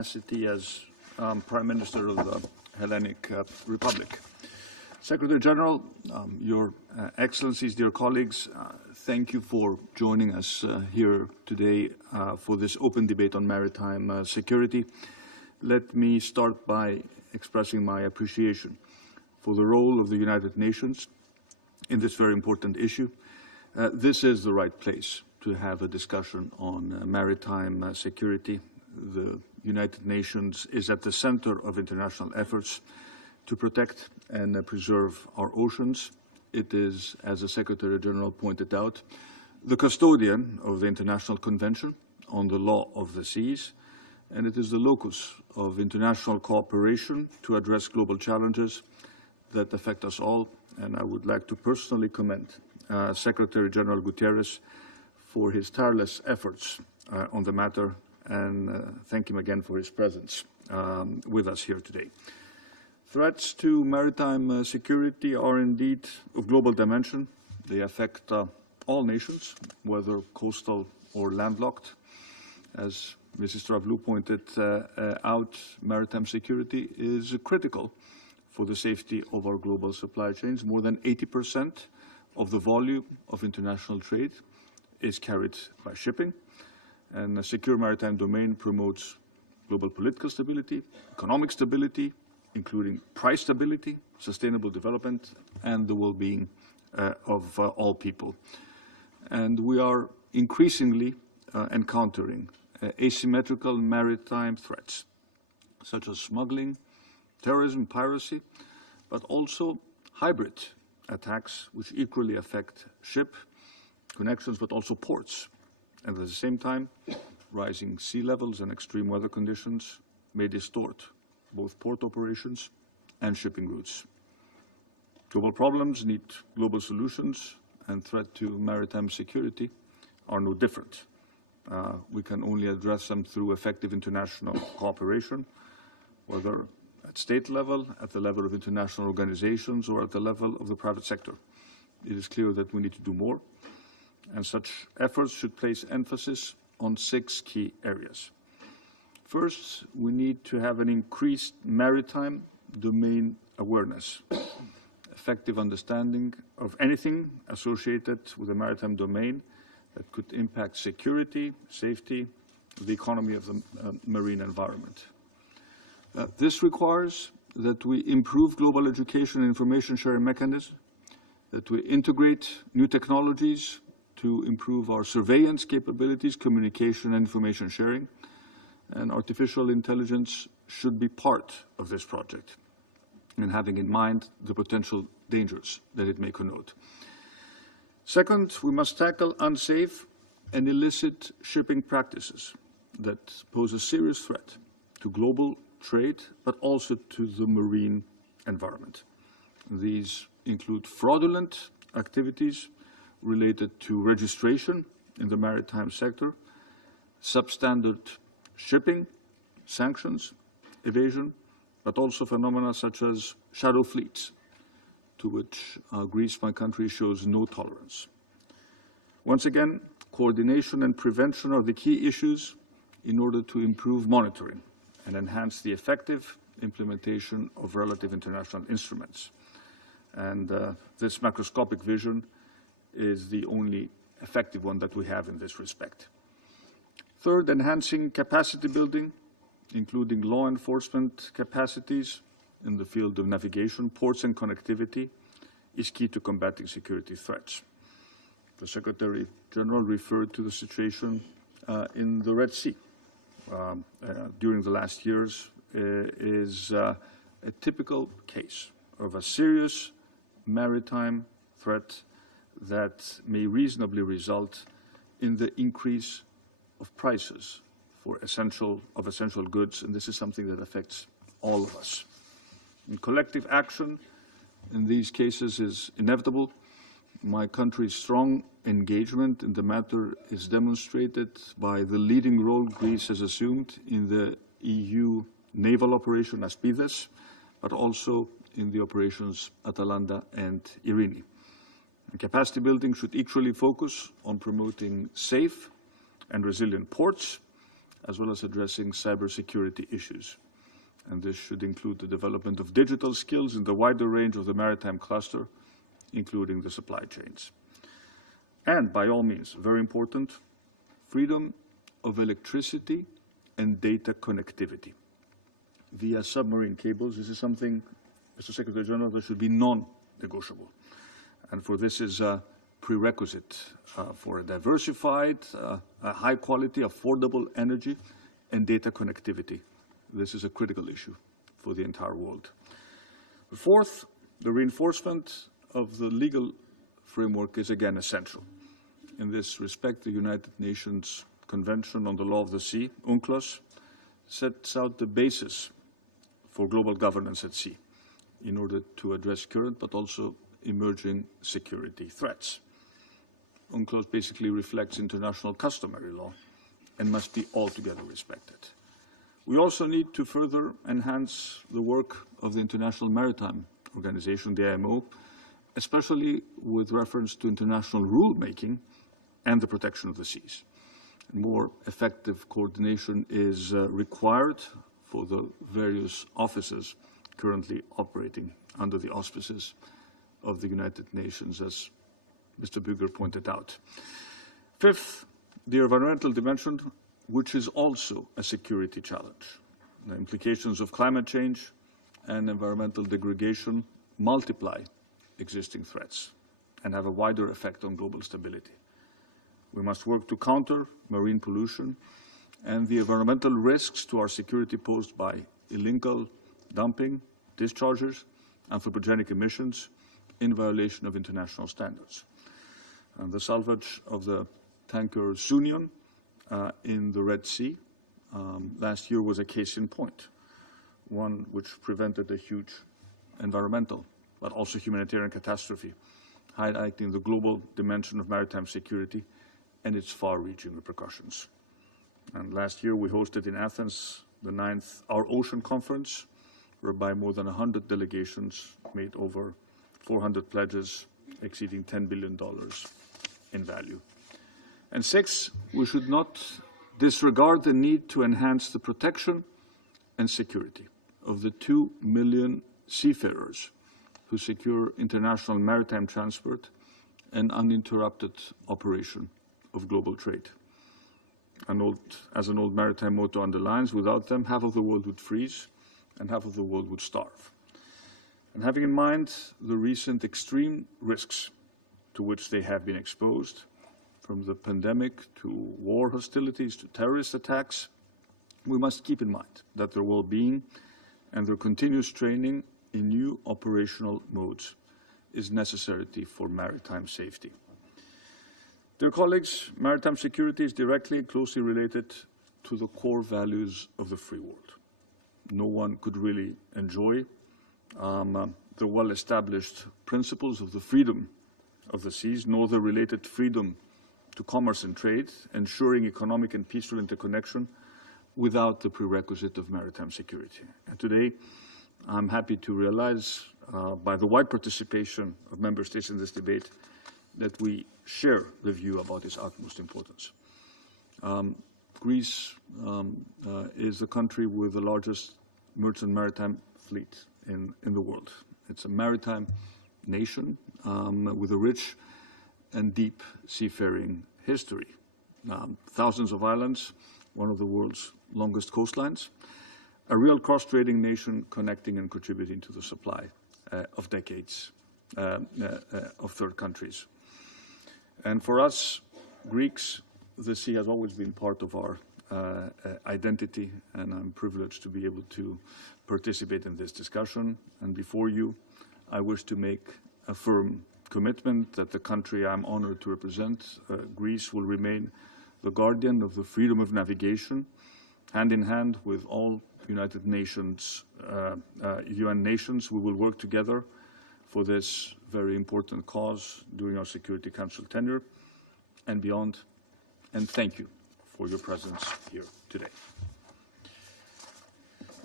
Capacity as Prime Minister of the Hellenic Republic. Secretary General, Your Excellencies, dear colleagues, thank you for joining us here today for this open debate on maritime security. Let me start by expressing my appreciation for the role of the United Nations in this very important issue. This is the right place to have a discussion on maritime security. The United Nations is at the center of international efforts to protect and preserve our oceans. It is, as the Secretary General pointed out, the custodian of the International Convention on the Law of the Seas, and it is the locus of international cooperation to address global challenges that affect us all. And I would like to personally commend Secretary General Guterres for his tireless efforts on the matter, and thank him again for his presence with us here today. Threats to maritime security are indeed of global dimension. They affect all nations, whether coastal or landlocked. As Mrs. Stravlou pointed out, maritime security is critical for the safety of our global supply chains. More than 80% of the volume of international trade is carried by shipping. And a secure maritime domain promotes global political stability, economic stability, including price stability, sustainable development, and the well-being of all people. And we are increasingly encountering asymmetrical maritime threats, such as smuggling, terrorism, piracy, but also hybrid attacks, which equally affect ship connections, but also ports. And at the same time, rising sea levels and extreme weather conditions may distort both port operations and shipping routes. Global problems need global solutions, and threat to maritime security are no different. We can only address them through effective international cooperation, whether at state level, at the level of international organizations, or at the level of the private sector. It is clear that we need to do more, and such efforts should place emphasis on 6 key areas. First, we need to have an increased maritime domain awareness, effective understanding of anything associated with the maritime domain that could impact security, safety, the economy of the marine environment. This requires that we improve global education and information sharing mechanisms, that we integrate new technologies to improve our surveillance capabilities, communication and information sharing, and artificial intelligence should be part of this project, and having in mind the potential dangers that it may connote. Second, we must tackle unsafe and illicit shipping practices that pose a serious threat to global trade, but also to the marine environment. These include fraudulent activities related to registration in the maritime sector, substandard shipping, sanctions, evasion, but also phenomena such as shadow fleets, to which Greece, my country, shows no tolerance. Once again, coordination and prevention are the key issues in order to improve monitoring and enhance the effective implementation of relative international instruments. And this macroscopic vision is the only effective one that we have in this respect. Third, enhancing capacity building, including law enforcement capacities in the field of navigation, ports and connectivity, is key to combating security threats. The Secretary General referred to the situation in the Red Sea during the last years is a typical case of a serious maritime threat that may reasonably result in the increase of prices for essential goods, and this is something that affects all of us. And collective action in these cases is inevitable. My country's strong engagement in the matter is demonstrated by the leading role Greece has assumed in the EU naval operation Aspides, but also in the operations Atalanta and Irini. And capacity building should equally focus on promoting safe and resilient ports as well as addressing cybersecurity issues. And this should include the development of digital skills in the wider range of the maritime cluster, including the supply chains. And by all means, very important, freedom of electricity and data connectivity via submarine cables. This is something, Mr. Secretary General, that should be non-negotiable. And for this is a prerequisite for a diversified, high-quality, affordable energy and data connectivity. This is a critical issue for the entire world. Fourth, the reinforcement of the legal framework is again essential. In this respect, the United Nations Convention on the Law of the Sea, UNCLOS, sets out the basis for global governance at sea in order to address current but also emerging security threats. UNCLOS basically reflects international customary law and must be altogether respected. We also need to further enhance the work of the International Maritime Organization, the IMO, especially with reference to international rulemaking and the protection of the seas. More effective coordination is required for the various offices currently operating under the auspices of the United Nations, as Mr. Büger pointed out. Fifth, the environmental dimension, which is also a security challenge. The implications of climate change and environmental degradation multiply existing threats and have a wider effect on global stability. We must work to counter marine pollution and the environmental risks to our security posed by illegal dumping, discharges, anthropogenic emissions in violation of international standards. And the salvage of the tanker Sunion in the Red Sea last year was a case in point, one which prevented a huge environmental but also humanitarian catastrophe, highlighting the global dimension of maritime security and its far-reaching repercussions. And last year we hosted in Athens the 9th Our Ocean Conference, whereby more than 100 delegations made over 400 pledges exceeding $10 billion in value. And sixth, we should not disregard the need to enhance the protection and security of the 2 million seafarers who secure international maritime transport and uninterrupted operation of global trade. As an old maritime motto underlines, without them, half of the world would freeze and half of the world would starve. And having in mind the recent extreme risks to which they have been exposed, from the pandemic to war hostilities to terrorist attacks, we must keep in mind that their well-being and their continuous training in new operational modes is necessary for maritime safety. Dear colleagues, maritime security is directly and closely related to the core values of the free world. No one could really enjoy the well-established principles of the freedom of the seas, nor the related freedom to commerce and trade, ensuring economic and peaceful interconnection without the prerequisite of maritime security. And today, I'm happy to realize, by the wide participation of member states in this debate, that we share the view about its utmost importance. Greece is the country with the largest merchant maritime fleet in the world. It's a maritime nation with a rich and deep seafaring history. Thousands of islands, one of the world's longest coastlines, a real cross-trading nation connecting and contributing to the supply of decades of third countries. And for us, Greeks, the sea has always been part of our identity, and I'm privileged to be able to participate in this discussion. And before you, I wish to make a firm commitment that the country I'm honored to represent, Greece, will remain the guardian of the freedom of navigation, hand in hand with all United Nations, UN nations. We will work together for this very important cause during our Security Council tenure and beyond. And thank you for your presence here today.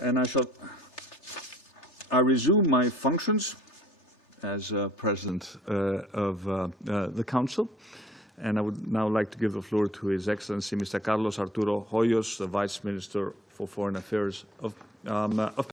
And I resume my functions as President of the Council. And I would now like to give the floor to His Excellency, Mr. Carlos Arturo Hoyos, the Vice Minister for Foreign Affairs of